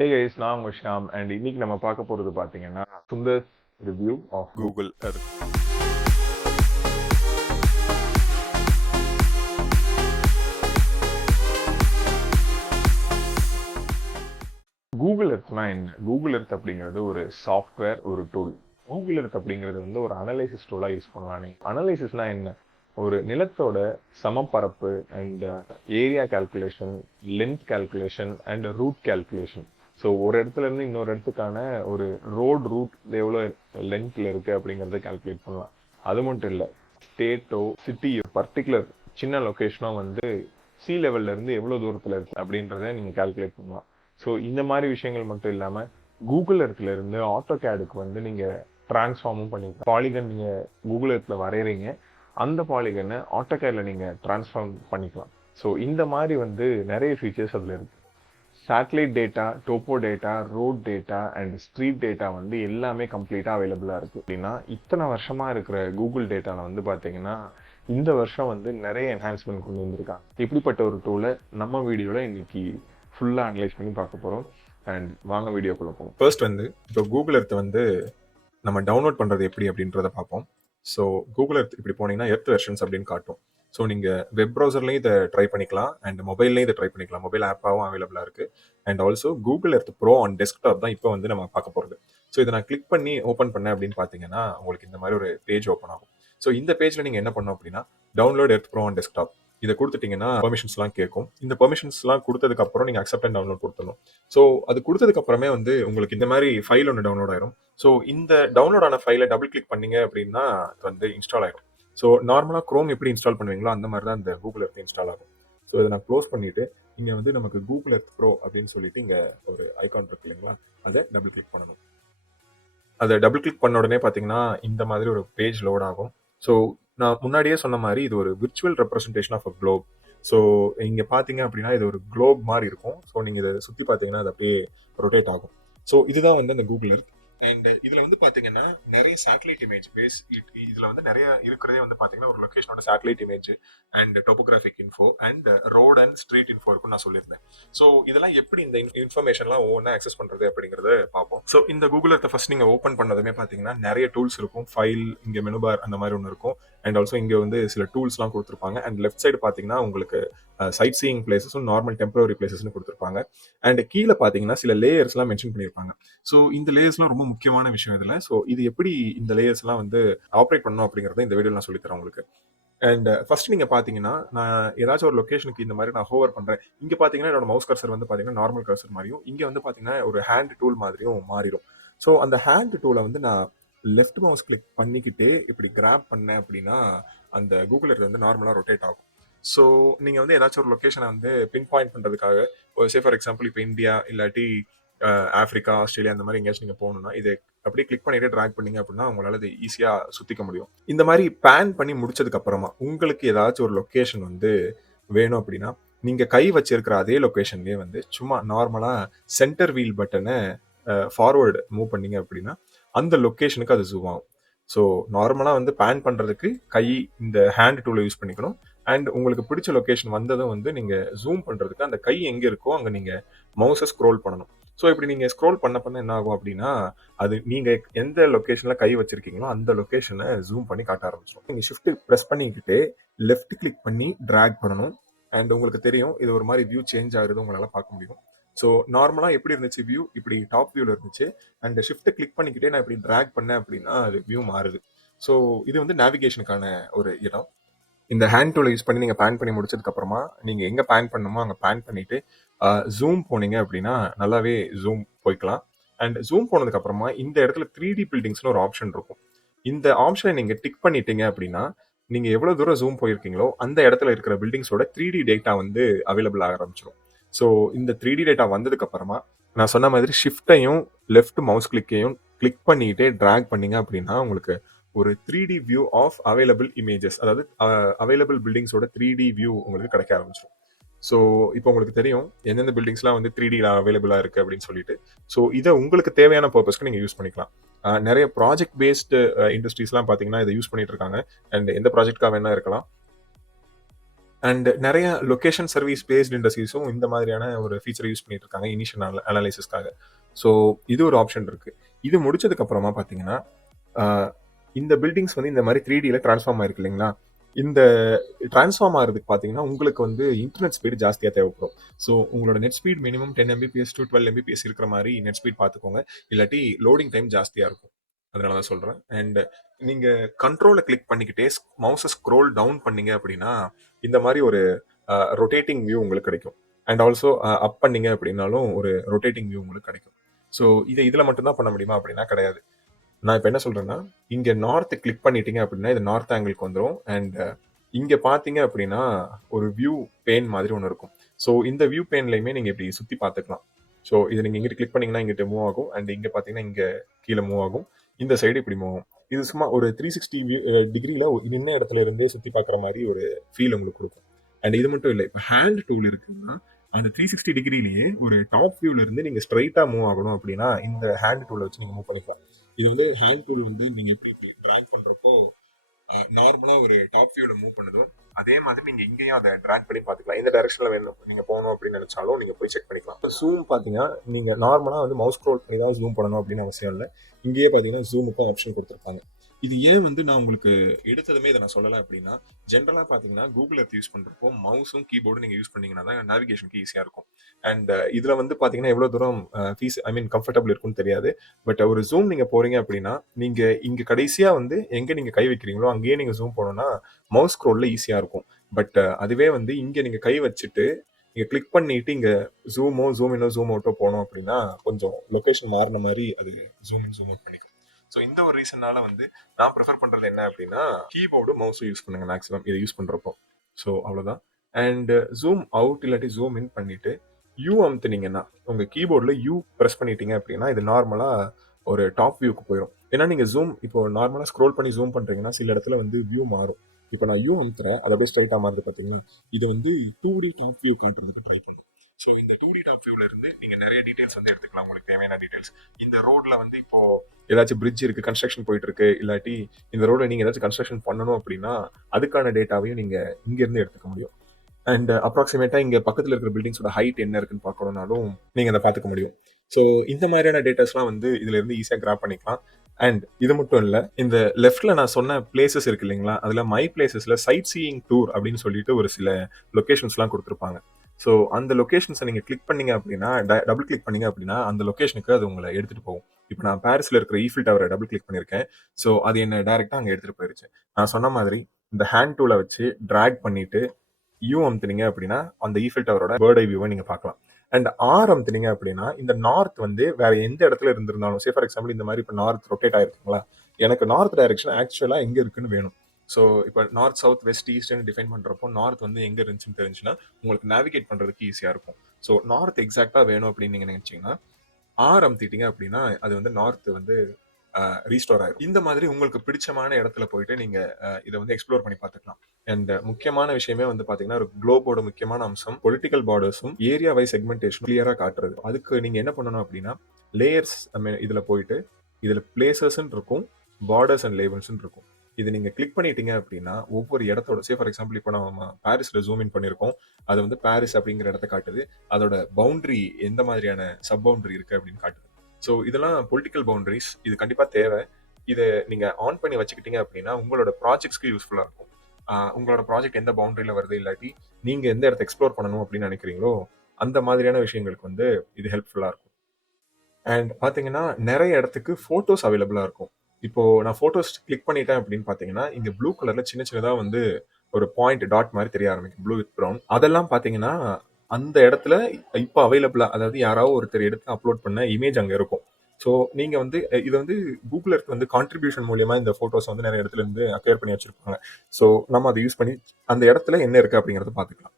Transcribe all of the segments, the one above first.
Hey guys, நான் உங்க Sham and இன்னைக்கு நம்ம பார்க்க போறது பாத்தீங்கன்னா Sundar review of Google Earth. Google எர்த்னா என்ன? கூகுள் எர்த் அப்படிங்கிறது ஒரு சாஃப்ட்வேர், ஒரு டூல். கூகுள் எர்த் அப்படிங்கிறது வந்து ஒரு அனலைசிஸ் டூலா யூஸ் பண்ணலாம். நீங்க அனலைசிஸ்னா என்ன? ஒரு நிலத்தோட சமப்பரப்பு and area calculation, length calculation and route calculation. So ஒரு இடத்துல இருந்து இன்னொரு இடத்துக்கான ஒரு ரோட் ரூட் எவ்வளோ லென்த்ல இருக்கு அப்படிங்கறத கால்குலேட் பண்ணலாம். அது மட்டும் இல்லை, ஸ்டேட்டோ சிட்டியோ பர்டிகுலர் சின்ன லொக்கேஷனோ வந்து சி லெவல்ல இருந்து எவ்வளவு தூரத்துல இருக்கு அப்படின்றத நீங்க கால்குலேட் பண்ணலாம். ஸோ இந்த மாதிரி விஷயங்கள் மட்டும் இல்லாம கூகுள் எர்த்ல இருந்து ஆட்டோ கேடுக்கு வந்து நீங்க டிரான்ஸ்ஃபார்மும் பண்ணிக்கலாம். பாலிகன் நீங்க கூகுள் எர்த்ல வரைகிறீங்க, அந்த பாலிகனை ஆட்டோ கேட்ல நீங்க டிரான்ஸ்ஃபார்ம் பண்ணிக்கலாம். ஸோ இந்த மாதிரி வந்து நிறைய ஃபீச்சர்ஸ் அதுல இருக்கு. Satellite data, topo data, road data and street data வந்து எல்லாமே கம்ப்ளீட்டா அவைலபிளா இருக்கு. அப்படின்னா இத்தனை வருஷமா இருக்கிற கூகுள் டேட்டால வந்து பாத்தீங்கன்னா இந்த வருஷம் வந்து நிறைய என்ஹான்ஸ்மெண்ட் கொண்டு வந்திருக்காங்க. இப்படிப்பட்ட ஒரு டூலை நம்ம வீடியோல இன்னைக்கு ஃபுல்லா அனலைஸ் பண்ணி பார்க்க போறோம். அண்ட் வாங்க வீடியோக்குள்ள போவோம். ஃபர்ஸ்ட் வந்து இப்போ கூகுள் எர்த் வந்து நம்ம டவுன்லோட் பண்ணுறது எப்படி அப்படின்றத பார்ப்போம். ஸோ கூகுள் எர்த் இப்படி போனீங்கன்னா எர்த் வெர்ஷன்ஸ் அப்படின்னு காட்டும். ஸோ நீங்கள் வெப் ப்ரௌசர்லேயும் இதை ட்ரை பண்ணிக்கலாம் அண்ட் மொபைல்லையும் இதை ட்ரை பண்ணிக்கலாம். மொபைல் ஆப்பாகவும் அவைலபிளாக இருக்குது. And also Google earth bro on desktop தான் இப்போ வந்து நம்ம பார்க்க போகிறது. ஸோ இதை நான் கிளிக் பண்ணி ஓப்பன் பண்ணேன் அப்படின்னு பார்த்தீங்கன்னா உங்களுக்கு இந்த மாதிரி ஒரு பேஜ் ஓப்பன் ஆகும். ஸோ இந்த பேஜில் நீங்கள் என்ன பண்ணணும் அப்படின்னா download earth bro on desktop இதை கொடுத்துட்டீங்கன்னா பெர்மிஷன்ஸ்லாம் கேட்கும். இந்த பெர்மிஷன்ஸ்லாம் கொடுத்ததுக்கு அப்புறம் நீங்கள் அக்செப்ட் அண்ட் டவுன்லோட் கொடுத்துடணும். ஸோ அது கொடுத்ததுக்கு அப்புறமே வந்து உங்களுக்கு இந்த மாதிரி ஃபைல் ஒன்று டவுன்லோட் ஆயிரும். ஸோ இந்த டவுன்லோட் ஆன ஃபைலை டபுள் கிளிக் பண்ணீங்க அப்படின்னா அது வந்து இன்ஸ்டால் ஆயிரும். ஸோ நார்மலாக க்ரோம் எப்படி இன்ஸ்டால் பண்ணுவீங்களோ அந்த மாதிரி தான் இந்த கூகுள் எர்த் இன்ஸ்டால் ஆகும். ஸோ இதை நான் க்ளோஸ் பண்ணிட்டு இங்கே வந்து நமக்கு கூகுள் எர்த் ப்ரோ அப்படின்னு சொல்லிட்டு இங்கே ஒரு ஐகான் இருக்கு இல்லைங்களா, அதை டபுள் கிளிக் பண்ணணும். அதை டபுள் கிளிக் பண்ண உடனே பார்த்தீங்கன்னா இந்த மாதிரி ஒரு பேஜ் லோட் ஆகும். ஸோ நான் முன்னாடியே சொன்ன மாதிரி இது ஒரு virtual representation of a globe. So இங்கே பார்த்தீங்க அப்படின்னா இது ஒரு குளோப் மாதிரி இருக்கும். ஸோ நீங்கள் இதை சுற்றி பார்த்தீங்கன்னா அது அப்படியே ரொட்டேட் ஆகும். ஸோ இதுதான் வந்து அந்த கூகுள் எர்த். அண்ட் இதுல வந்து பாத்தீங்கன்னா நிறைய சேட்டலைட் இமேஜ் பேஸ், இதுல வந்து நிறைய இருக்கிறதே வந்து பாத்தீங்கன்னா ஒரு லொகேஷனோட satellite image and topographic info and road and street info இருக்கும் நான் சொல்லியிருந்தேன். ஸோ இதெல்லாம் எப்படி இந்த இன்ஃபர்மேஷன்லாம் ஒவ்வொன்றா ஆக்சஸ் பண்றது அப்படிங்கறத பார்ப்போம். ஸோ இந்த கூகுள் எர்த்தை ஃபர்ஸ்ட் நீங்க ஓப்பன் பண்ணதுமே பாத்தீங்கன்னா நிறைய டூல்ஸ் இருக்கும். ஃபைல், இங்க மெனு பார் அந்த மாதிரி ஒன்று இருக்கும். அண்ட் ஆல்சோ இங்க வந்து சில டூல்ஸ்லாம் கொடுத்துருப்பாங்க. அண்ட் லெஃப்ட் சைடு பாத்தீங்கன்னா உங்களுக்கு சைட் சீயிங் பிளேசஸும் நார்மல் டெம்பரரி பிளேசஸ்னு கொடுத்துருப்பாங்க. அண்ட் கீழே பாத்தீங்கன்னா சில லேயர்ஸ்லாம் மென்ஷன் பண்ணியிருப்பாங்க. ஸோ இந்த லேயர்ஸ்லாம் ரொம்ப முக்கியமான விஷயம் இதில். ஸோ இது எப்படி இந்த லேயர்ஸ்லாம் வந்து ஆப்ரேட் பண்ணணும் அப்படிங்கிறத இந்த வீடியோ நான் சொல்லித்தரேன் உங்களுக்கு. அண்ட் ஃபர்ஸ்ட் நீங்க பாத்தீங்கன்னா நான் ஏதாச்சும் ஒரு லொகேஷனுக்கு இந்த மாதிரி நான் ஹோவர் பண்றேன். இங்க பாத்தீங்கன்னா என்னோட மவுஸ் கர்சர் வந்து பாத்தீங்கன்னா நார்மல் கர்சர் மாதிரியும், இங்க வந்து பாத்தீங்கன்னா ஒரு ஹேண்ட் டூல் மாதிரியும் மாறிடும். ஸோ அந்த ஹேண்ட் டூலை வந்து நான் லெஃப்ட் மவுஸ் கிளிக் பண்ணிக்கிட்டே இப்படி கிராப் பண்ணேன் அப்படின்னா அந்த கூகுள் எர்த் வந்து நார்மலா ரொட்டேட் ஆகும். ஸோ நீங்க வந்து ஏதாச்சும் ஒரு லொகேஷனை வந்து பின் பாயிண்ட் பண்றதுக்காக, சே ஃபார் எக்ஸாம்பிள் இப்போ இந்தியா இல்லாட்டி ஆப்பிரிக்கா, ஆஸ்திரேலியா அந்த மாதிரி எங்கேயாச்சும் நீங்க போகணும்னா இதை அப்படியே கிளிக் பண்ணிட்டு ட்ராக் பண்ணீங்க அப்படின்னா உங்களால இது ஈஸியா சுத்திக்க முடியும். இந்த மாதிரி பேன் பண்ணி முடிச்சதுக்கு அப்புறமா உங்களுக்கு ஏதாச்சும் ஒரு லொகேஷன் வந்து வேணும் அப்படின்னா நீங்க கை வச்சிருக்கிற அதே லொகேஷன்லயே வந்து சும்மா நார்மலா சென்டர் வீல் பட்டனை ஃபார்வர்டு மூவ் பண்ணீங்க அப்படின்னா அந்த லொகேஷனுக்கு அது ஜூம் ஆகும். ஸோ நார்மலாக வந்து பேன் பண்ணுறதுக்கு கை இந்த ஹேண்ட் டூலை யூஸ் பண்ணிக்கணும். அண்ட் உங்களுக்கு பிடிச்ச லொகேஷன் வந்ததும் வந்து நீங்கள் ஜூம் பண்ணுறதுக்கு அந்த கை எங்கே இருக்கோ அங்கே நீங்கள் மவுஸை ஸ்க்ரோல் பண்ணணும். ஸோ இப்படி நீங்கள் ஸ்க்ரோல் பண்ண பண்ண என்ன ஆகும் அப்படின்னா அது நீங்கள் எந்த லொகேஷனில் கை வச்சிருக்கீங்களோ அந்த லொகேஷனை ஜூம் பண்ணி காட்ட ஆரம்பிச்சிடும். நீங்கள் ஷிஃப்ட் ப்ரெஸ் பண்ணிக்கிட்டு லெஃப்ட் கிளிக் பண்ணி ட்ராக் பண்ணணும். அண்ட் உங்களுக்கு தெரியும் இது ஒரு மாதிரி வியூ சேஞ்ச் ஆகுறது உங்களால் பார்க்க முடியும். ஸோ நார்மலாக எப்படி இருந்துச்சு வியூ, இப்படி டாப் வியூவில் இருந்துச்சு. அண்ட் ஷிஃப்ட்டை கிளிக் பண்ணிக்கிட்டே நான் இப்படி ட்ராக் பண்ணேன் அப்படின்னா அது வியூ மாறுது. ஸோ இது வந்து நேவிகேஷனுக்கான ஒரு இடம். இந்த ஹேண்ட் டூலை யூஸ் பண்ணி நீங்கள் பேன் பண்ணி முடிச்சதுக்கு அப்புறமா நீங்கள் எங்கே பேன் பண்ணணுமோ அங்கே பேன் பண்ணிட்டு ஜூம் போனீங்க அப்படின்னா நல்லாவே ஜூம் போய்க்கலாம். அண்ட் ஜூம் போனதுக்கு அப்புறமா இந்த இடத்துல 3D பில்டிங்ஸ்னு ஒரு ஆப்ஷன் இருக்கும். இந்த ஆப்ஷனை நீங்கள் டிக் பண்ணிட்டீங்க அப்படின்னா நீங்கள் எவ்வளோ தூரம் ஜூம் போயிருக்கீங்களோ அந்த இடத்துல இருக்கிற பில்டிங்ஸோட 3D டேட்டா வந்து அவைலபிள் ஆக ஆரம்பிச்சிடும். ஸோ இந்த 3D டேட்டா வந்ததுக்கு அப்புறமா நான் சொன்ன மாதிரி ஷிஃப்ட்டையும் லெஃப்ட் மவுஸ் கிளிக்கையும் கிளிக் பண்ணிக்கிட்டே ட்ராக் பண்ணீங்க அப்படின்னா உங்களுக்கு ஒரு 3D view of available images, அதாவது அவைலபிள் பில்டிங்ஸோட 3D வியூ உங்களுக்கு கிடைக்க ஆரம்பிச்சிடும். ஸோ இப்போ உங்களுக்கு தெரியும் எந்தெந்த பில்டிங்ஸ்லாம் வந்து 3D அவைலபிளாக இருக்குது அப்படின்னு சொல்லிட்டு. ஸோ இதை உங்களுக்கு தேவையான பர்பஸ்க்கு நீங்கள் யூஸ் பண்ணிக்கலாம். நிறைய ப்ராஜெக்ட் பேஸ்டு இண்டஸ்ட்ரீஸ்லாம் பார்த்தீங்கன்னா இதை யூஸ் பண்ணிட்டு இருக்காங்க. அண்ட் எந்த ப்ராஜெக்ட்காக வேணா இருக்கலாம். அண்ட் நிறைய லொகேஷன் சர்வீஸ் பேஸ்ட் இண்டஸ்ட்ரீஸும் இந்த மாதிரியான ஒரு ஃபீச்சரை யூஸ் பண்ணிட்டு இருக்காங்க இனிஷியல் அனாலிசிஸ்க்காக. ஸோ இது ஒரு ஆப்ஷன் இருக்கு. இது முடிச்சதுக்கு அப்புறமா பார்த்தீங்கன்னா இந்த பில்டிங்ஸ் வந்து இந்த மாதிரி 3Dல டிரான்ஸ்ஃபார்ம் ஆயிருக்கு இல்லைங்களா? இந்த டிரான்ஸ்ஃபார்ம் ஆகிறதுக்கு பார்த்தீங்கன்னா உங்களுக்கு வந்து இன்டர்நெட் ஸ்பீடு ஜாஸ்தியாக தேவைப்படும். ஸோ உங்களோட net speed minimum 10 Mbps to 12 Mbps இருக்கிற மாதிரி நெட் ஸ்பீட் பார்த்துக்கோங்க. இல்லாட்டி லோடிங் டைம் ஜாஸ்தியாக இருக்கும். அதனால தான் சொல்கிறேன். அண்ட் நீங்கள் கண்ட்ரோலை கிளிக் பண்ணிக்கிட்டே மவுஸை ஸ்க்ரோல் டவுன் பண்ணீங்க அப்படின்னா இந்த மாதிரி ஒரு ரொட்டேட்டிங் வியூ உங்களுக்கு கிடைக்கும். அண்ட் ஆல்சோ அப் பண்ணீங்க அப்படின்னாலும் ஒரு ரொட்டேட்டிங் வியூ உங்களுக்கு கிடைக்கும். ஸோ இதில் மட்டும்தான் பண்ண முடியுமா அப்படின்னா கிடையாது. நான் இப்போ என்ன சொல்கிறேன்னா, இங்கே நார்த் கிளிக் பண்ணிட்டீங்க அப்படின்னா இது நார்த் ஆங்கிளுக்கு வந்துடும். அண்ட் இங்கே பார்த்தீங்க அப்படின்னா ஒரு வியூ பேன் மாதிரி ஒன்று இருக்கும். ஸோ இந்த வியூ பேன்லையுமே நீங்கள் இப்படி சுற்றி பார்த்துக்கலாம். ஸோ இது நீங்கள் இங்கிட்டு கிளிக் பண்ணிங்கன்னா இங்கிட்ட மூவ் ஆகும். அண்ட் இங்கே பார்த்தீங்கன்னா இங்கே கீழே மூவ் ஆகும். இந்த சைடு இப்படி மூவ் ஆகும். இது சும்மா ஒரு 360 டிகிரியில் நின்ன இடத்துல இருந்தே சுற்றி பார்க்குற மாதிரி ஒரு ஃபீல் உங்களுக்கு கொடுக்கும். அண்ட் இது மட்டும் இல்லை, இப்போ ஹேண்ட் டூல் இருக்குன்னா அந்த 360 டிகிரிலேயே ஒரு டாப் வியூல இருந்து நீங்கள் ஸ்ட்ரைட்டாக மூவ் ஆகணும் அப்படின்னா இந்த ஹேண்ட் டூலை வச்சு நீங்கள் மூவ் பண்ணிக்கலாம். இது வந்து ஹேண்ட் டூல் வந்து நீங்கள் எப்படி ட்ராக் பண்ணுறப்போ நார்மலாக ஒரு டாப் வியூவில் மூவ் பண்ணுதோ அதே மாதிரி நீங்கள் இங்கேயும் அதை ட்ராக் பண்ணி பார்த்துக்கலாம். எந்த டைரக்ஷனில் வேணும் நீங்கள் போகணும் அப்படின்னு நினச்சாலும் நீங்கள் போய் செக் பண்ணிக்கலாம். ஜூம் பார்த்தீங்கன்னா நீங்கள் நார்மலாக வந்து மவுஸ் ஸ்க்ரோல் பண்ணி தான் ஜூம் பண்ணணும் அப்படின்னு அவசியம் இல்லை. இங்கேயே பார்த்தீங்கன்னா ஜூமுக்கும் ஆப்ஷன் கொடுத்துருப்பாங்க. இது ஏன் வந்து நான் உங்களுக்கு எடுத்ததுமே இதை நான் சொல்லலை அப்படின்னா, ஜென்ரலாக பார்த்தீங்கன்னா கூகுள் எர்த் யூஸ் பண்ணுறப்போ மவுஸும் கீபோர்டும் நீங்கள் யூஸ் பண்ணீங்கன்னா தான் நேவிகேஷனுக்கு ஈஸியாக இருக்கும். அண்ட் இதில் வந்து பார்த்தீங்கன்னா எவ்வளோ தூரம் கம்ஃபர்டபுள் இருக்குன்னு தெரியாது. பட் ஒரு ஜூம் நீங்கள் போகிறீங்க அப்படின்னா நீங்கள் இங்கே கடைசியாக வந்து எங்கே நீங்கள் கை வைக்கிறீங்களோ அங்கேயே நீங்கள் ஜூம் போனோம்னா மவுஸ் ஸ்க்ரோலில் ஈஸியாக இருக்கும். பட் அதுவே வந்து இங்கே நீங்கள் கை வச்சுட்டு நீங்கள் கிளிக் பண்ணிட்டு இங்கே ஜூம் இன்னோ ஜூம் அவுட்டோ போனோம் அப்படின்னா கொஞ்சம் லொக்கேஷன் மாறின மாதிரி அது ஜூம் அவுட் பண்ணிக்கும். ஸோ இந்த ஒரு ரீசனால வந்து நான் ப்ரிஃபர் பண்ணுறது என்ன அப்படின்னா கீபோர்டும் மவுஸும் யூஸ் பண்ணுங்க மேக்ஸிமம் இதை யூஸ் பண்ணுறப்போ. ஸோ அவ்வளோதான். அண்ட் ஜூம் அவுட் இல்லாட்டி ஜூம் இன் பண்ணிட்டு யூ அமுத்துனீங்கன்னா உங்கள் கீபோர்டில் யூ ப்ரெஸ் பண்ணிட்டீங்க அப்படின்னா இது நார்மலாக ஒரு டாப் வியூக்கு போயிடும். ஏன்னா நீங்கள் ஜூம் இப்போ நார்மலாக ஸ்க்ரோல் பண்ணி ஜூம் பண்ணுறீங்கன்னா சில இடத்துல வந்து வியூ மாறும். இப்போ நான் யூ அமுத்துறேன், அது அப்படியே ஸ்ட்ரைட்டாக மாறுது பார்த்தீங்கன்னா இது வந்து 2D டாப் வியூ காட்டுறதுக்கு ட்ரை பண்ணும். ஸோ இந்த 2D டாப் வியூல இருந்து நீங்கள் நிறைய டீடைல்ஸ் வந்து எடுத்துக்கலாம். உங்களுக்கு தேவையான டீடைல்ஸ் இந்த ரோட்ல வந்து இப்போ ஏதாச்சும் பிரிட்ஜ் இருக்கு, கன்ஸ்ட்ரக்ஷன் போயிட்டு இருக்கு, இல்லாட்டி இந்த ரோட்ல நீங்க ஏதாச்சும் கன்ஸ்ட்ரக்ஷன் பண்ணணும் அப்படின்னா அதுக்கான டேட்டாவையும் நீங்க இங்க இருந்து எடுத்துக்க முடியும். அண்ட் அப்ராக்சிமேட்டா இங்க பக்கத்துல இருக்கிற பில்டிங்ஸோட ஹைட் என்ன இருக்குன்னு பார்க்கணும்னாலும் நீங்க அதை பார்த்துக்க முடியும். ஸோ இந்த மாதிரியான டேட்டாஸ்லாம் வந்து இதுல இருந்து ஈஸியாக கிராப் பண்ணிக்கலாம். அண்ட் இது மட்டும் இல்லை, இந்த லெஃப்ட்ல நான் சொன்ன பிளேசஸ் இருக்கு இல்லைங்களா, அதுல மை பிளேசஸ்ல சைட் சீயிங் டூர் அப்படின்னு சொல்லிட்டு ஒரு சில லொகேஷன்ஸ்லாம் கொடுத்துருப்பாங்க. ஸோ அந்த லொகேஷன்ஸை நீங்கள் கிளிக் பண்ணீங்க அப்படின்னா டபுள் கிளிக் பண்ணீங்க அப்படின்னா அந்த லொகேஷனுக்கு அது உங்களை எடுத்துகிட்டு போகும். இப்போ நான் பாரிஸில் இருக்கிற ஈஃபில் டவரை டபுள் கிளிக் பண்ணியிருக்கேன். ஸோ அது என்ன டைரெக்டாக அங்கே எடுத்துகிட்டு போயிருச்சு. நான் சொன்ன மாதிரி இந்த ஹேண்ட் டூலை வச்சு ட்ராக் பண்ணிட்டு யூ அமுத்துனீங்க அப்படின்னா அந்த ஈஃபில் டவரோட பேர்ட் ஐ வியூவை நீங்கள் பார்க்கலாம். அண்ட் ஆர் அமுத்துனீங்க அப்படின்னா இந்த நார்த் வந்து வேற எந்த இடத்துல இருந்திருந்தாலும், சே ஃபார் எக்ஸாம்பிள் இந்த மாதிரி இப்போ நார்த் ரொட்டேட் ஆயிருக்குங்களா, எனக்கு நார்த் டைரக்ஷன் ஆக்சுவலாக எங்கே இருக்குன்னு வேணும். ஸோ இப்போ நார்த் சவுத் வெஸ்ட் ஈஸ்ட்னு டிஃபைன் பண்ணுறப்போ நார்த் வந்து எங்கே இருந்துச்சுன்னு தெரிஞ்சுன்னா உங்களுக்கு நேவிகேட் பண்ணுறதுக்கு ஈஸியாக இருக்கும். ஸோ நார்த் எக்ஸாக்டாக வேணும் அப்படின்னு நீங்கள் நினச்சிங்கன்னா ஆர் அமுத்திட்டீங்க அப்படின்னா அது வந்து நார்த் வந்து ரீஸ்டோர் ஆயிரும். இந்த மாதிரி உங்களுக்கு பிடிச்சமான இடத்துல போயிட்டு நீங்கள் இதை வந்து எக்ஸ்ப்ளோர் பண்ணி பார்த்துக்கலாம். அண்ட் முக்கியமான விஷயமே வந்து பார்த்தீங்கன்னா ஒரு குளோபோட முக்கியமான அம்சம் பொலிட்டிக்கல் பார்டர்ஸும் ஏரியா வைஸ் செக்மெண்டேஷன் கிளியராக காட்டுறது. அதுக்கு நீங்கள் என்ன பண்ணணும் அப்படின்னா லேயர்ஸ் இதில் போயிட்டு இதில் பிளேசஸ்ன்னு இருக்கும், பார்டர்ஸ் அண்ட் லேபிள்ஸ்ன்னு இருக்கும். இது நீங்கள் கிளிக் பண்ணிட்டீங்க அப்படின்னா ஒவ்வொரு இடத்தோட, சே ஃபார் எக்ஸாம்பிள் இப்போ நம்ம பாரிஸில் ஜூம் இன் பண்ணியிருக்கோம், அது வந்து பாரிஸ் அப்படிங்கிற இடத்த காட்டுது, அதோட பவுண்டரி எந்த மாதிரியான சப் பவுண்டரி இருக்குது அப்படின்னு காட்டுது. ஸோ இதெல்லாம் பொலிட்டிக்கல் பவுண்டரிஸ், இது கண்டிப்பாக தேவை. இதை நீங்கள் ஆன் பண்ணி வச்சுக்கிட்டீங்க அப்படின்னா உங்களோட ப்ராஜெக்ட்ஸ்க்கு யூஸ்ஃபுல்லாக இருக்கும். உங்களோட ப்ராஜெக்ட் எந்த பவுண்டரியில் வருது, இல்லாட்டி நீங்கள் எந்த இடத்த எக்ஸ்ப்ளோர் பண்ணணும் அப்படின்னு நினைக்கிறீங்களோ அந்த மாதிரியான விஷயங்களுக்கு வந்து இது ஹெல்ப்ஃபுல்லாக இருக்கும். அண்ட் பார்த்தீங்கன்னா நிறைய இடத்துக்கு ஃபோட்டோஸ் அவைலபிளாக இருக்கும். இப்போ நான் ஃபோட்டோஸ் கிளிக் பண்ணிட்டேன் அப்படின்னு பார்த்தீங்கன்னா இங்கே ப்ளூ கலரில் சின்ன சின்னதாக வந்து ஒரு பாயிண்ட் டாட் மாதிரி தெரிய ஆரம்பிக்கும், ப்ளூ வித் ப்ரௌன். அதெல்லாம் பார்த்தீங்கன்னா அந்த இடத்துல இப்போ அவைலபிளாக, அதாவது யாராவது ஒருத்தர் எடுத்து அப்லோட் பண்ண இமேஜ் அங்கே இருக்கும். ஸோ நீங்கள் வந்து இது வந்து கூகுள் எர்த் வந்து கான்ட்ரிபியூஷன் மூலியமாக இந்த ஃபோட்டோஸ் வந்து நிறைய இடத்துல இருந்து அக்வயர் பண்ணி வச்சிருப்பாங்க. ஸோ நம்ம அதை யூஸ் பண்ணி அந்த இடத்துல என்ன இருக்குது அப்படிங்கிறத பார்த்துக்கலாம்.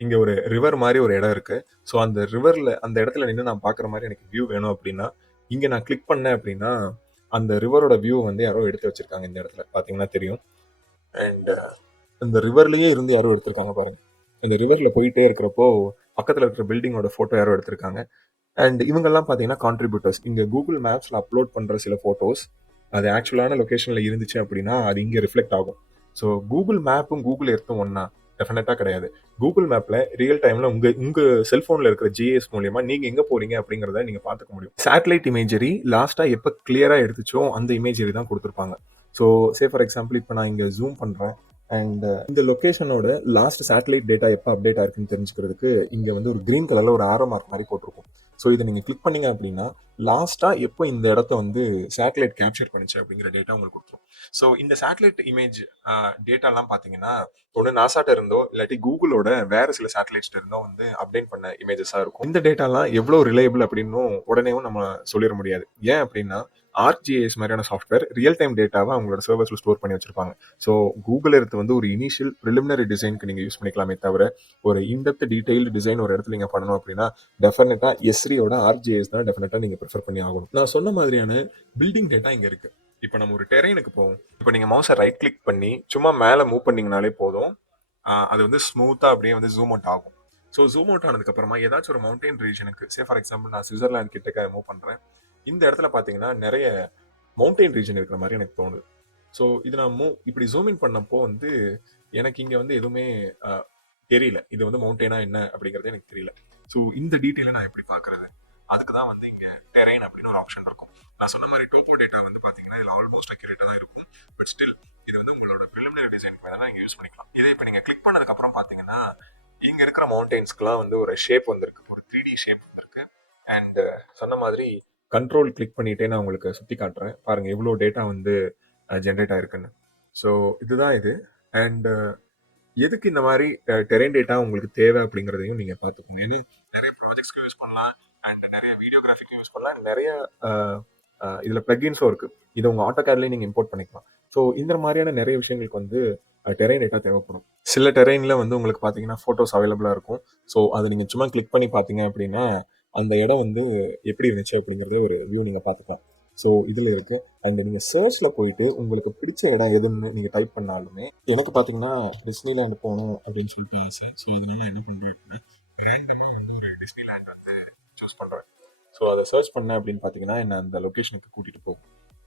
இங்கே ஒரு ரிவர் மாதிரி ஒரு இடம் இருக்குது. ஸோ அந்த ரிவரில் அந்த இடத்துல நின்று நான் பார்க்குற மாதிரி எனக்கு வியூ வேணும் அப்படின்னா இங்கே நான் கிளிக் பண்ணேன் அப்படின்னா அந்த ரிவரோட வியூ வந்து யாரோ எடுத்து வச்சிருக்காங்க. இந்த இடத்துல பார்த்தீங்கன்னா தெரியும். அண்ட் இந்த ரிவர்லேயே இருந்து யாரோ எடுத்திருக்காங்க பாருங்க. இந்த ரிவரில் போயிட்டே இருக்கிறப்போ பக்கத்தில் இருக்கிற பில்டிங்கோட ஃபோட்டோ யாரோ எடுத்திருக்காங்க. அண்ட் இவங்கெல்லாம் பார்த்தீங்கன்னா கான்ட்ரிபியூட்டர்ஸ். இங்கே கூகுள் மேப்ஸில் அப்லோட் பண்ணுற சில ஃபோட்டோஸ் அது ஆக்சுவலான லொக்கேஷனில் இருந்துச்சு அப்படின்னா அது இங்கே ரிஃப்ளெக்ட் ஆகும். ஸோ கூகுள் மேப்பும் கூகுள் எர்த்தும் ஒன்றா? டெஃபினட்டாக கிடையாது. கூகுள் மேப்பில் ரியல் டைமில் உங்கள் செல்ஃபோனில் இருக்கிற ஜிஎஸ் மூலியமா நீங்கள் எங்கே போகிறீங்க அப்படிங்கிறத நீங்கள் பார்த்துக்க முடியும். சேட்டலைட் இமேஜரி லாஸ்ட்டாக எப்போ கிளியராக எடுத்துச்சோ அந்த இமேஜரி தான் கொடுத்துருப்பாங்க. ஸோ சே ஃபார் எக்ஸாம்பிள் இப்போ நான் இங்கே ஜூம் பண்ணுறேன் அண்ட் இந்த லொக்கேஷனோட லாஸ்ட் சேட்டலைட் டேட்டா எப்போ அப்டேட் ஆயிருக்குன்னு தெரிஞ்சுக்கிறதுக்கு இங்கே வந்து ஒரு கிரீன் கலரில் ஒரு ஆரோ மார்க் மாதிரி போட்டிருக்கும். ஸோ இதை நீங்கள் கிளிக் பண்ணீங்க அப்படின்னா லாஸ்ட்டாக எப்போ இந்த இடத்த வந்து சேட்டலைட் கேப்சர் பண்ணிச்சு அப்படிங்கிற டேட்டா உங்களுக்கு கொடுத்துரும். ஸோ இந்த சேட்டலைட் இமேஜ் டேட்டாலாம் பார்த்தீங்கன்னா ஒன்று நாசாட்ட இருந்தோ இல்லாட்டி கூகுளோட வேற சில சேட்டலைட்ஸ்ல இருந்தோ வந்து அப்டேட் பண்ண இமேஜஸாக இருக்கும். இந்த டேட்டாலாம் எவ்வளோ ரிலையபிள் அப்படின்னும் உடனேவும் நம்ம சொல்லிட முடியாது. ஏன் அப்படின்னா ஆர்ஜிஎஸ் மாதிரியான சாஃப்ட்வேர் ரியல் டைம் டேட்டாவை அவங்களோட சர்வர்ஸில் ஸ்டோர் பண்ணி வச்சிருப்பாங்க. ஸோ கூகுள் எர்த் வந்து ஒரு இனிஷியல் ப்ரிலிமினரி டிசைனுக்கு நீங்கள் யூஸ் பண்ணிக்கலாமே தவிர ஒரு இன்டெப்த் டீடைல்டு டிசைன் ஒரு இடத்துல நீங்கள் பண்ணணும் அப்படின்னா டெஃபினட்டாக எஸ்ரியோட ஆர்ஜிஎஸ் தான் டெஃபினட்டாக நீங்கள் ப்ரிஃபர் பண்ணி ஆகணும். நான் சொன்ன மாதிரியான பில்டிங் டேட்டா இங்கே இருக்கு. இப்போ நம்ம ஒரு டெரெயினுக்கு போவோம். இப்போ நீங்கள் மவுஸை ரைட் கிளிக் பண்ணி சும்மா மேலே மூவ் பண்ணீங்கனாலே போதும், அது வந்து ஸ்மூத்தாக அப்படியே வந்து ஜூம் அவுட் ஆகும். ஸோ ஜூம் அவுட் ஆனதுக்கப்புறமா ஏதாச்சும் ஒரு மவுண்டைன் ரீஜனுக்கு, சே ஃபார் எக்ஸாம்பிள் நான் சுவிட்சர்லாந்து கிட்டக்க மூவ் பண்ணுறேன். இந்த இடத்துல பார்த்தீங்கன்னா நிறைய மவுண்டைன் ரீஜன் இருக்கிற மாதிரி எனக்கு தோணுது. ஸோ இது நான் இப்படி ஜூம் இன் பண்ணப்போ வந்து எனக்கு இங்கே வந்து எதுவுமே தெரியல. இது வந்து மவுண்டெயினா என்ன அப்படிங்கிறது எனக்கு தெரியல. ஸோ இந்த டீட்டெயிலை நான் எப்படி பார்க்கறது? அதுக்கு தான் வந்து இங்கே டெரெயின் அப்படின்னு ஒரு ஆப்ஷன் இருக்கும். நான் சொன்ன மாதிரி டோப்போ டேட்டா வந்து பார்த்தீங்கன்னா இதில் ஆல்மோஸ்ட் அக்யூரேட்டாக தான் இருக்கும். பட் ஸ்டில் இது வந்து உங்களோட ப்ரிலிமினரி டிசைனுக்கு வேணா நீங்கள் யூஸ் பண்ணிக்கலாம். இதை இப்போ நீங்கள் கிளிக் பண்ணதுக்கப்புறம் பார்த்தீங்கன்னா இங்கே இருக்கிற மவுண்டெயின்ஸ்க்குலாம் வந்து ஒரு ஷேப் வந்திருக்கு, ஒரு 3D ஷேப் வந்திருக்கு. அண்ட் சொன்ன மாதிரி கண்ட்ரோல் கிளிக் பண்ணிட்டே நான் உங்களுக்கு சுற்றி காட்டுறேன். பாருங்கள் எவ்வளோ டேட்டா வந்து ஜென்ரேட் ஆயிருக்குன்னு. ஸோ இதுதான் இது. அண்ட் எதுக்கு இந்த மாதிரி டெரெயின் டேட்டா உங்களுக்கு தேவை அப்படிங்கிறதையும் நீங்கள் பார்த்துக்கணும். ஏன்னா நிறைய ப்ராஜெக்ட்ஸ்க்கு யூஸ் பண்ணலாம் அண்ட் நிறைய வீடியோகிராஃபிக்கும் யூஸ் பண்ணலாம். நிறைய இதில் ப்ளகின்ஸும் இருக்குது. இதை உங்கள் ஆட்டோகேட்லேயும் நீங்கள் இம்போர்ட் பண்ணிக்கலாம். ஸோ இந்த மாதிரியான நிறைய விஷயங்களுக்கு வந்து டெரெயின் டேட்டா தேவைப்படும். சில டெரெயினில் வந்து உங்களுக்கு பார்த்தீங்கன்னா ஃபோட்டோஸ் அவைலபிளாக இருக்கும். ஸோ அதை நீங்கள் சும்மா கிளிக் பண்ணி பார்த்தீங்க அப்படின்னா அந்த இடம் வந்து எப்படி இருந்துச்சு அப்படிங்கிறதே ஒரு வியூ நீங்கள் பார்த்துக்கலாம். ஸோ இதில் இருக்குது. அண்ட் நீங்கள் சர்ச்சில் போயிட்டு உங்களுக்கு பிடிச்ச இடம் எதுன்னு நீங்கள் டைப் பண்ணாலுமே, எனக்கு பார்த்தீங்கன்னா டிஸ்னிலேண்ட் போகணும் அப்படின்னு சொல்லிட்டு ஆசை. ஸோ இதனால என்ன பண்ணுறேன் அப்படின்னா ரேண்டமாக வந்து ஒரு டிஸ்னிலேண்ட் வந்து சூஸ் பண்ணுறேன். ஸோ அதை சர்ச் பண்ணேன் அப்படின்னு பார்த்தீங்கன்னா என்ன அந்த லொக்கேஷனுக்கு கூட்டிகிட்டு போகும்.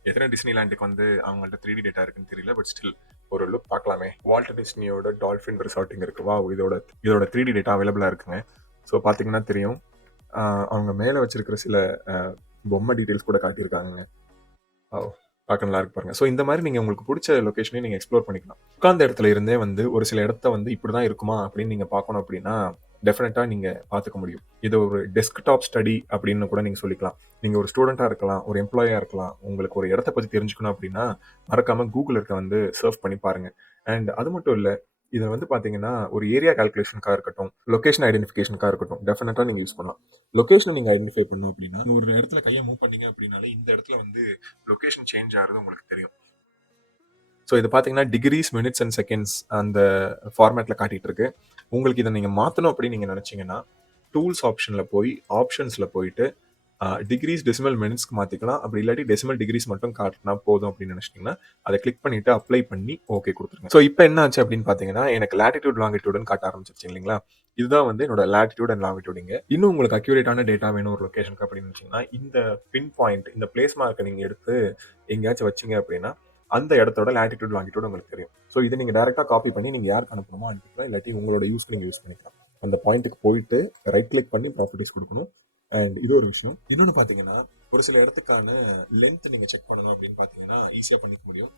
எத்தனை டிஸ்னிலேண்டுக்கு வந்து அவங்கள்ட்ட 3D டேட்டா இருக்குன்னு தெரியல, பட் ஸ்டில் ஒரு லுக் பார்க்கலாமே. வால்ட் டிஸ்னியோட டால்ஃபின் ரிசார்ட்டிங் இருக்குது. வா, இதோட 3D டேட்டா அவைலபிளாக இருக்குங்க. ஸோ பார்த்தீங்கன்னா தெரியும், அவங்க மேலே வச்சிருக்கிற சில பொம்மை டீட்டெயில்ஸ் கூட காட்டியிருக்காங்க. பார்க்க நல்லா இருக்கு பாருங்க. ஸோ இந்த மாதிரி நீங்கள் உங்களுக்கு பிடிச்ச லொக்கேஷனையும் நீங்கள் எக்ஸ்ப்ளோர் பண்ணிக்கலாம். உட்கார்ந்த இடத்துல இருந்தே வந்து ஒரு சில இடத்த வந்து இப்படி தான் இருக்குமா அப்படின்னு நீங்கள் பார்க்கணும் அப்படின்னா டெஃபினட்டாக நீங்கள் பார்த்துக்க முடியும். இது ஒரு டெஸ்க்டாப் ஸ்டடி அப்படின்னு கூட நீங்கள் சொல்லிக்கலாம். நீங்கள் ஒரு ஸ்டூடெண்ட்டாக இருக்கலாம், ஒரு எம்ப்ளாயாக இருக்கலாம். உங்களுக்கு ஒரு இடத்த பற்றி தெரிஞ்சுக்கணும் அப்படின்னா மறக்காமல் கூகுள் இருக்க வந்து சர்ச் பண்ணி பாருங்கள். அண்ட் அது மட்டும் இல்லை, இதை வந்து பார்த்தீங்கன்னா ஒரு ஏரியா கால்குலேஷனுக்காக இருக்கட்டும், லொக்கேஷன் ஐடென்டிஃபிகேஷனுக்காக இருக்கட்டும், டெஃபினட்டாக நீங்கள் யூஸ் பண்ணலாம். லொக்கேஷனை நீங்கள் ஐடென்டிஃபை பண்ணணும் அப்படின்னா ஒரு இடத்துல கையை மூவ் பண்ணீங்க அப்படின்னாலே இந்த இடத்துல வந்து லொக்கேஷன் சேஞ்ச் ஆகிறது உங்களுக்கு தெரியும். ஸோ இது பார்த்தீங்கன்னா டிகிரிஸ், மினிட்ஸ் அண்ட் செகண்ட்ஸ் அந்த ஃபார்மேட்டில் காட்டிகிட்டு இருக்கு. உங்களுக்கு இதை நீங்கள் மாற்றணும் அப்படின்னு நீங்கள் நினச்சிங்கன்னா டூல்ஸ் ஆப்ஷனில் போய் ஆப்ஷன்ஸில் போயிட்டு டிகிரிஸ் டெசிமல் மினிட்ஸ்க்கு மாற்றிக்கலாம். அப்படி இல்லாட்டி டெசிமல் டிகிரிஸ் மட்டும் காட்டினா போதும் அப்படின்னு நினச்சிட்டிங்கன்னா அதை கிளிக் பண்ணிவிட்டு அப்ளை பண்ணி ஓகே கொடுத்துருங்க. ஸோ இப்போ என்ன ஆச்சு அப்படின்னு பார்த்தீங்கன்னா எனக்கு லேட்டிடியூட் லாங்கிடியூடுன்னு காட்ட ஆரம்பிச்சிருச்சு இல்லைங்களா. இதுதான் வந்து என்னோட லேட்டிடியூட் அண்ட் லாங்கிடியூடுங்க. இன்னும் உங்களுக்கு அக்யூரேட்டான டேட்டா வேணும் ஒரு லொக்கேஷனுக்கு அப்படின்னு வச்சிங்கன்னா இந்த பின் பாயிண்ட், இந்த பிளேஸ் மார்க்கை நீங்கள் எடுத்து எங்கேயாச்சும் வச்சிங்க அப்படின்னா அந்த இடத்தோட லேட்டிடியூட் லாங்கிடியூட் உங்களுக்கு தெரியும். ஸோ இதை நீங்கள் டேரெக்டாக காப்பி பண்ணி நீங்கள் யாருக்கு அனுப்பணுமோ அனுப்பிக்கலாம், இல்லாட்டி உங்களோட யூஸ்க்கு நீங்கள் யூஸ் பண்ணிக்கலாம். அந்த பாயிண்ட்டுக்கு போயிட்டு ரைட் கிளிக் பண்ணி ப்ராப்பர்ட்டிஸ் கொடுக்கணும். அண்ட் இது ஒரு விஷயம். இன்னொன்று பார்த்தீங்கன்னா ஒரு சில இடத்துக்கான லென்த் நீங்கள் செக் பண்ணணும் அப்படின்னு பார்த்தீங்கன்னா ஈஸியாக பண்ணிக்க முடியும்.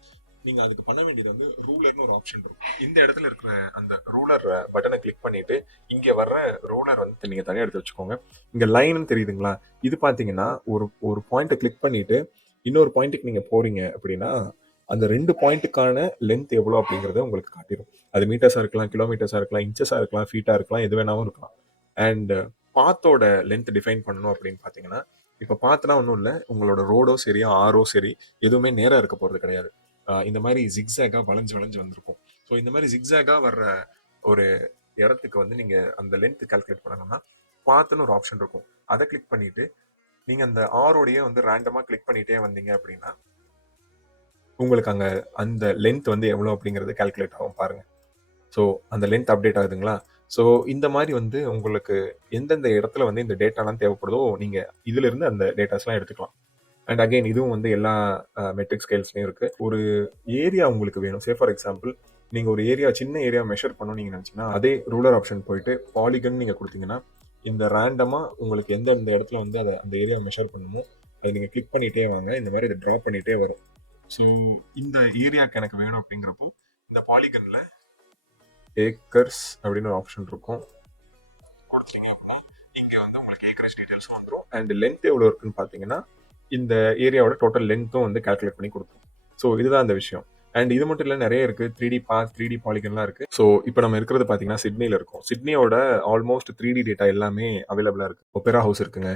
நீங்கள் அதுக்கு பண்ண வேண்டியது வந்து ரூலர்னு ஒரு ஆப்ஷன் இருக்கும். இந்த இடத்துல இருக்கிற அந்த ரூலர் பட்டனை கிளிக் பண்ணிட்டு இங்கே வர்ற ரூலர் வந்து நீங்கள் தனியாக எடுத்து வச்சுக்கோங்க. இங்கே லைன்னு தெரியுதுங்களா, இது பார்த்தீங்கன்னா ஒரு பாயிண்ட்டை கிளிக் பண்ணிட்டு இன்னொரு பாயிண்ட்டுக்கு நீங்கள் போறீங்க அப்படின்னா அந்த 2 பாயிண்ட்டுக்கான லென்த் எவ்வளோ அப்படிங்கிறத உங்களுக்கு காட்டிடும். அது மீட்டர்ஸாக இருக்கலாம், கிலோமீட்டர்ஸாக இருக்கலாம், இன்ச்சஸாக இருக்கலாம், ஃபீட்டாக இருக்கலாம், எது வேணாலும் இருக்கலாம். அண்ட் பாத்தோட லென்த் டிஃபைன் பண்ணணும் அப்படின்னு பார்த்தீங்கன்னா இப்போ பாத்துனா ஒன்றும் இல்லை, உங்களோட ரோடோ சரி ஆரோ சரி எதுவுமே நேராக இருக்க போகிறது கிடையாது. இந்த மாதிரி ஜிக்ஸாகாக வளைஞ்சு வந்திருக்கும். ஸோ இந்த மாதிரி ஜிக்ஸாகாக வர்ற ஒரு இடத்துக்கு வந்து நீங்கள் அந்த லென்த் கால்குலேட் பண்ணணும்னா பாத்துன்னு ஒரு ஆப்ஷன் இருக்கும். அதை கிளிக் பண்ணிட்டு நீங்கள் அந்த ஆரோடையே வந்து ரேண்டமாக கிளிக் பண்ணிட்டே வந்தீங்க அப்படின்னா உங்களுக்கு அங்கே அந்த லென்த் வந்து எவ்வளோ அப்படிங்கிறது கால்குலேட் ஆகும் பாருங்கள். ஸோ அந்த லென்த் அப்டேட் ஆகுதுங்களா. ஸோ இந்த மாதிரி வந்து உங்களுக்கு எந்தெந்த இடத்துல வந்து இந்த டேட்டாலாம் தேவைப்படுதோ நீங்கள் இதிலிருந்து அந்த டேட்டாஸ்லாம் எடுத்துக்கலாம். அண்ட் அகெயின் இதுவும் வந்து எல்லா மெட்ரிக் ஸ்கேல்ஸ்லையும் இருக்குது. ஒரு ஏரியா உங்களுக்கு வேணும், சே ஃபார் எக்ஸாம்பிள் நீங்கள் ஒரு ஏரியா சின்ன ஏரியா மெஷர் பண்ணணும் நீங்கள் நினச்சிங்கன்னா அதே ரூலர் ஆப்ஷன் போயிட்டு பாலிகன் நீங்கள் கொடுத்தீங்கன்னா இந்த ரேண்டமாக உங்களுக்கு எந்த இடத்துல வந்து அதை அந்த ஏரியா மெஷர் பண்ணணுமோ அதை நீங்கள் கிளிக் பண்ணிகிட்டே வாங்க. இந்த மாதிரி இதை ட்ரா பண்ணிகிட்டே வரும். ஸோ இந்த ஏரியாவுக்கு எனக்கு வேணும் அப்படிங்கிறப்போ இந்த பாலிகனில் ஏக்கர்ஸ் அப்படின்னு ஒரு ஆப்ஷன் இருக்கும். கொடுத்தீங்க அப்படின்னா இங்கே வந்து உங்களுக்கு ஏக்கரேஜ் டீட்டெயில்ஸும் வந்துடும். அண்ட் லென்த் எவ்வளோ இருக்குன்னு பார்த்தீங்கன்னா இந்த ஏரியாவோட டோட்டல் லென்த்தும் வந்து கால்குலேட் பண்ணி கொடுத்துரும். ஸோ இதுதான் அந்த விஷயம். அண்ட் இது மட்டும் இல்லை, நிறைய இருக்குது. 3D பாத் 3D பாலிகன்லாம் இருக்குது. ஸோ இப்போ நம்ம இருக்கிறது பார்த்தீங்கன்னா சிட்னியில் இருக்கும். சிட்னியோட ஆல்மோஸ்ட் 3D டேட்டா எல்லாமே அவைலபிளாக இருக்குது. ஒபேரா ஹவுஸ் இருக்குங்க.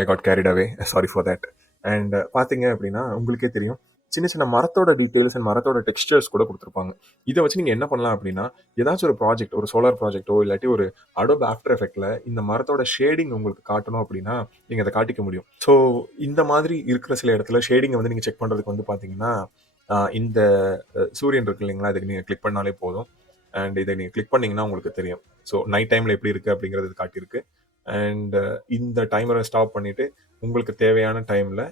I got carried away, sorry for that. And பார்த்தீங்க அப்படின்னா உங்களுக்கே தெரியும், சின்ன சின்ன மரத்தோட டீட்டெயில்ஸ் அண்ட் மரத்தோட டெக்ஸ்டர்ஸ் கூட கொடுத்துருப்பாங்க. இதை வச்சு நீங்கள் என்ன பண்ணலாம் அப்படின்னா ஏதாச்சும் ஒரு ப்ராஜெக்ட், ஒரு சோலார் ப்ராஜெக்ட்டோ இல்லாட்டி ஒரு அடோப் ஆஃப்டர் எஃபெக்ட்ல இந்த மரத்தோட ஷேடிங் உங்களுக்கு காட்டணும் அப்படின்னா நீங்கள் அதை காட்டிக்க முடியும். ஸோ இந்த மாதிரி இருக்கிற சில இடத்துல ஷேடிங்கை வந்து நீங்கள் செக் பண்ணுறதுக்கு வந்து பார்த்தீங்கன்னா இந்த சூரியன் இருக்கு இல்லைங்களா, இதுக்கு நீங்கள் கிளிக் பண்ணாலே போதும். அண்ட் இதை நீங்கள் கிளிக் பண்ணிங்கன்னா உங்களுக்கு தெரியும். ஸோ நைட் டைமில் எப்படி இருக்குது அப்படிங்கிறது காட்டியிருக்கு. அண்ட் இந்த டைமரை ஸ்டாப் பண்ணிவிட்டு உங்களுக்கு தேவையான டைமில்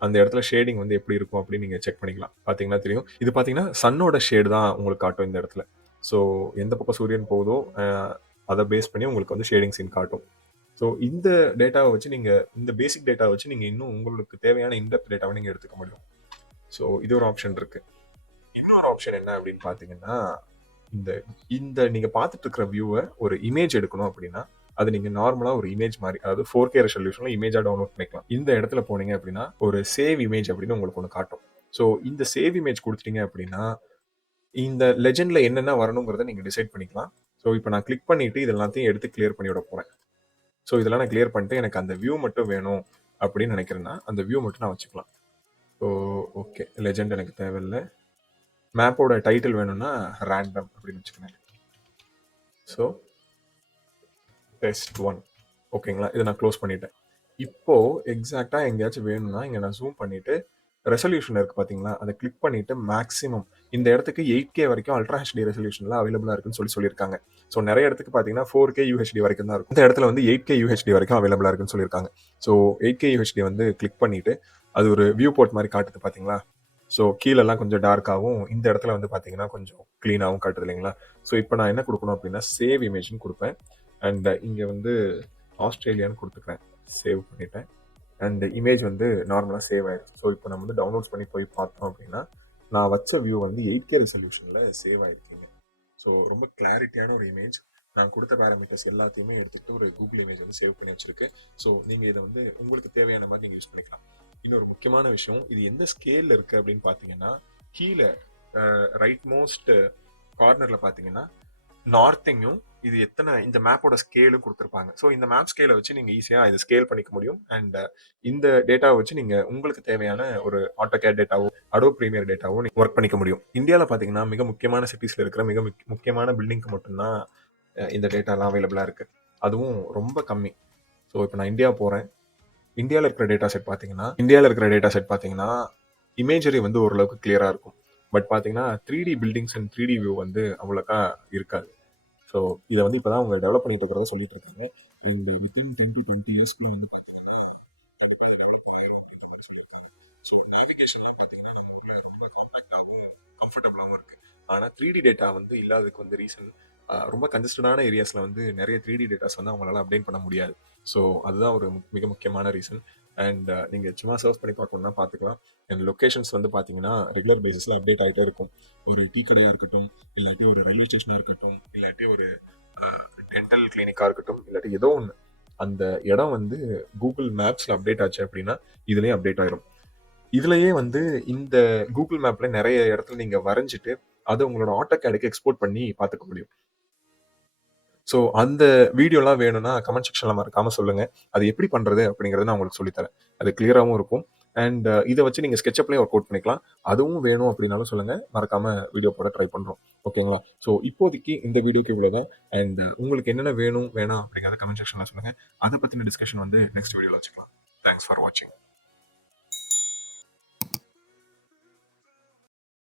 அந்த இடத்துல ஷேடிங் வந்து எப்படி இருக்கும் அப்படின்னு நீங்கள் செக் பண்ணிக்கலாம். பார்த்தீங்கன்னா தெரியும். இது பார்த்தீங்கன்னா சன்னோட ஷேடு தான் உங்களுக்கு காட்டும் இந்த இடத்துல. ஸோ எந்த பக்கம் சூரியன் போகுதோ அதை பேஸ் பண்ணி உங்களுக்கு வந்து ஷேடிங் சீன் காட்டும். ஸோ இந்த டேட்டாவை வச்சு நீங்கள், இந்த பேசிக் டேட்டாவை வச்சு நீங்கள் இன்னும் உங்களுக்கு தேவையான இன்டெப்த் டேட்டாவை நீங்கள் எடுத்துக்க முடியும். ஸோ இது ஒரு ஆப்ஷன் இருக்குது. இன்னொரு ஆப்ஷன் என்ன அப்படின்னு பார்த்தீங்கன்னா இந்த இந்த நீங்கள் பார்த்துட்டு இருக்கிற வியூவை ஒரு இமேஜ் எடுக்கணும் அப்படின்னா அது நீங்கள் நார்மலாக ஒரு இமேஜ் மாதிரி, அதாவது 4K ரெசல்யூஷனில் இமேஜாக டவுன்லோட் பண்ணிக்கலாம். இந்த இடத்துல போனீங்க அப்படின்னா ஒரு சேவ் இமேஜ் அப்படின்னு உங்களுக்கு ஒன்று காட்டும். ஸோ இந்த சேவ் இமேஜ் கொடுத்துட்டீங்க அப்படின்னா இந்த லெஜெண்டில் என்னென்ன வரணுங்கிறத நீங்கள் டிசைட் பண்ணிக்கலாம். ஸோ இப்போ நான் கிளிக் பண்ணிவிட்டு இது எல்லாத்தையும் எடுத்து கிளியர் பண்ணி விட போகிறேன். ஸோ இதெல்லாம் நான் கிளியர் பண்ணிட்டு எனக்கு அந்த வியூ மட்டும் வேணும் அப்படின்னு நினைக்கிறேன்னா அந்த வியூ மட்டும் நான் வச்சுக்கலாம். ஸோ ஓகே, லெஜெண்ட் எனக்கு தேவையில்லை. மேப்போட டைட்டில் வேணும்னா ரேண்டம் அப்படின்னு வச்சுக்கிறேன். ஸோ டெஸ்ட் 1 ஓகேங்களா, இதை நான் க்ளோஸ் பண்ணிட்டேன். இப்போது எக்ஸாக்டாக எங்கேயாச்சும் வேணும்னா இங்கே நான் ஜூம் பண்ணிவிட்டு ரெசல்யூஷன் இருக்குது பார்த்தீங்களா, அதை கிளிக் பண்ணிவிட்டு மேக்ஸிமம் இந்த இடத்துக்கு 8K வரைக்கும் அல்ட்ரா ஹெச்டி ரெசல்யூஷனில் அவைலபிளாக இருக்குன்னு சொல்லியிருக்காங்க. ஸோ நிறைய இடத்துக்கு பார்த்தீங்கன்னா 4K UHD வரைக்கும் தான் இருக்கும். இந்த இடத்துல வந்து 8K UHD வரைக்கும் அவைலபிளாக இருக்குன்னு சொல்லியிருக்காங்க. ஸோ 8K UHD வந்து கிளிக் பண்ணிவிட்டு அது ஒரு வியூ போர்ட் மாதிரி காட்டுது பார்த்தீங்களா. ஸோ கீழெல்லாம் கொஞ்சம் டார்க்காகவும் இந்த இடத்துல வந்து பார்த்தீங்கன்னா கொஞ்சம் க்ளீனாகவும் காட்டுது இல்லைங்களா. ஸோ இப்போ நான் என்ன கொடுக்கணும் அப்படின்னா சேவ் இமேஜ்னு கொடுப்பேன். அண்ட் இங்கே வந்து ஆஸ்திரேலியான்னு கொடுத்துக்கிறேன். சேவ் பண்ணிட்டேன். அண்ட் இமேஜ் வந்து நார்மலாக சேவ் ஆயிடுச்சு. ஸோ இப்போ நம்ம வந்து டவுன்லோட்ஸ் பண்ணி போய் பார்த்தோம் அப்படின்னா நான் வச்ச வியூ வந்து 8K ரெசல்யூஷனில் சேவ் ஆயிருக்கீங்க. ஸோ ரொம்ப கிளாரிட்டியான ஒரு இமேஜ். நான் கொடுத்த பேராமீட்டர்ஸ் எல்லாத்தையுமே எடுத்துகிட்டு ஒரு கூகுள் இமேஜ் வந்து சேவ் பண்ணி வச்சிருக்கு. ஸோ நீங்கள் இதை வந்து உங்களுக்கு தேவையான மாதிரி நீங்கள் யூஸ் பண்ணிக்கலாம். இன்னொரு முக்கியமான விஷயம், இது எந்த ஸ்கேலில் இருக்குது அப்படின்னு பார்த்தீங்கன்னா கீழே ரைட் மோஸ்ட் கார்னரில் பார்த்தீங்கன்னா நார்த்திங்கும் இது எத்தனை இந்த மேப்போட ஸ்கேலும் கொடுத்துருப்பாங்க. ஸோ இந்த மேப் ஸ்கேலை வச்சு நீங்கள் ஈஸியாக இதை ஸ்கேல் பண்ணிக்க முடியும். அண்ட் இந்த டேட்டாவை வச்சு நீங்கள் உங்களுக்கு தேவையான ஒரு ஆட்டோகேட் டேட்டாவோ அடோ ப்ரீமியர் டேட்டாவோ நீங்கள் ஒர்க் பண்ணிக்க முடியும். இந்தியாவில் பார்த்தீங்கன்னா மிக முக்கியமான சிட்டிஸில் இருக்கிற மிக முக்கியமான பில்டிங்க்கு மட்டும்தான் இந்த டேட்டாலாம் அவைலபிளாக இருக்குது. அதுவும் ரொம்ப கம்மி. ஸோ இப்போ நான் இந்தியா போகிறேன். இந்தியாவில் இருக்கிற டேட்டா செட் பார்த்தீங்கன்னா இமேஜரி வந்து ஓரளவுக்கு கிளியராக இருக்கும். பட் பார்த்தீங்கன்னா 3D buildings and 3D view வந்து அவ்வளோக்கா இருக்காது. ஸோ இதை வந்து இப்போ தான் அவங்க டெவலப் பண்ணிட்டு இருக்கிறத சொல்லிட்டு இருக்காங்க. இந்த வித்தின் 10 to 20 இயர்ஸ்க்குள்ள வந்து பார்த்தீங்கன்னா கண்டிப்பாக இதை டெவலப் ஆகிடும் அப்படின்ற மாதிரி சொல்லியிருக்காங்க. ஸோ நேவிகேஷன்லேயே பார்த்தீங்கன்னா நம்ம ஊரில் ரொம்ப காம்பேக்டாகவும் கம்ஃபர்டபுளாகவும் இருக்குது. ஆனால் 3D டேட்டா வந்து இல்லாததுக்கு வந்து ரீசன் ரொம்ப கன்ஜஸ்டடான ஏரியாஸில் வந்து நிறைய 3D டேட்டாஸ் வந்து அவங்களால அப்டேட் பண்ண முடியாது. ஸோ அதுதான் ஒரு மிக முக்கியமான ரீசன். அண்ட் நீங்கள் சும்மா சர்ச் பண்ணி பார்க்கணுன்னா பார்த்துக்கலாம். அண்ட் லொக்கேஷன்ஸ் வந்து பார்த்தீங்கன்னா ரெகுலர் பேசிஸில் அப்டேட் ஆகிட்டே இருக்கும். ஒரு டீ கடையாக இருக்கட்டும், இல்லாட்டி ஒரு ரயில்வே ஸ்டேஷனாக இருக்கட்டும், இல்லாட்டி ஒரு டென்டல் கிளினிக்காக இருக்கட்டும், இல்லாட்டி ஏதோ ஒன்று அந்த இடம் வந்து கூகுள் மேப்ஸில் அப்டேட் ஆச்சு அப்படின்னா இதுலேயும் அப்டேட் ஆயிரும். இதுலேயே வந்து இந்த கூகுள் மேப்பில் நிறைய இடத்துல நீங்கள் வரைஞ்சிட்டு அதை உங்களோட ஆட்டோகேடுக்கு எக்ஸ்போர்ட் பண்ணி பார்த்துக்க முடியும். ஸோ அந்த வீடியோலாம் வேணும்னா கமெண்ட் செக்ஷனில் மறக்காமல் சொல்லுங்கள். அது எப்படி பண்ணுறது அப்படிங்கிறத நான் உங்களுக்கு சொல்லித்தரேன். அது கிளியராகவும் இருக்கும். அண்ட் இதை வச்சு நீங்கள் ஸ்கெட்சப்லேயே ஒர்க் அவுட் பண்ணிக்கலாம். அதுவும் வேணும் அப்படின்னாலும் சொல்லுங்கள், மறக்காமல் வீடியோ போட ட்ரை பண்ணுறோம். ஓகேங்களா. ஸோ இப்போதைக்கு இந்த வீடியோக்கு இவ்வளோ தான். அண்ட் உங்களுக்கு என்னென்ன வேணும் வேணாம் அப்படிங்கிறத கமெண்ட் செக்ஷனில் சொல்லுங்கள். அதை பற்றின டிஸ்கஷன் வந்து நெக்ஸ்ட் வீடியோவில் வச்சுக்கலாம். தேங்க்ஸ் ஃபார் வாட்சிங்.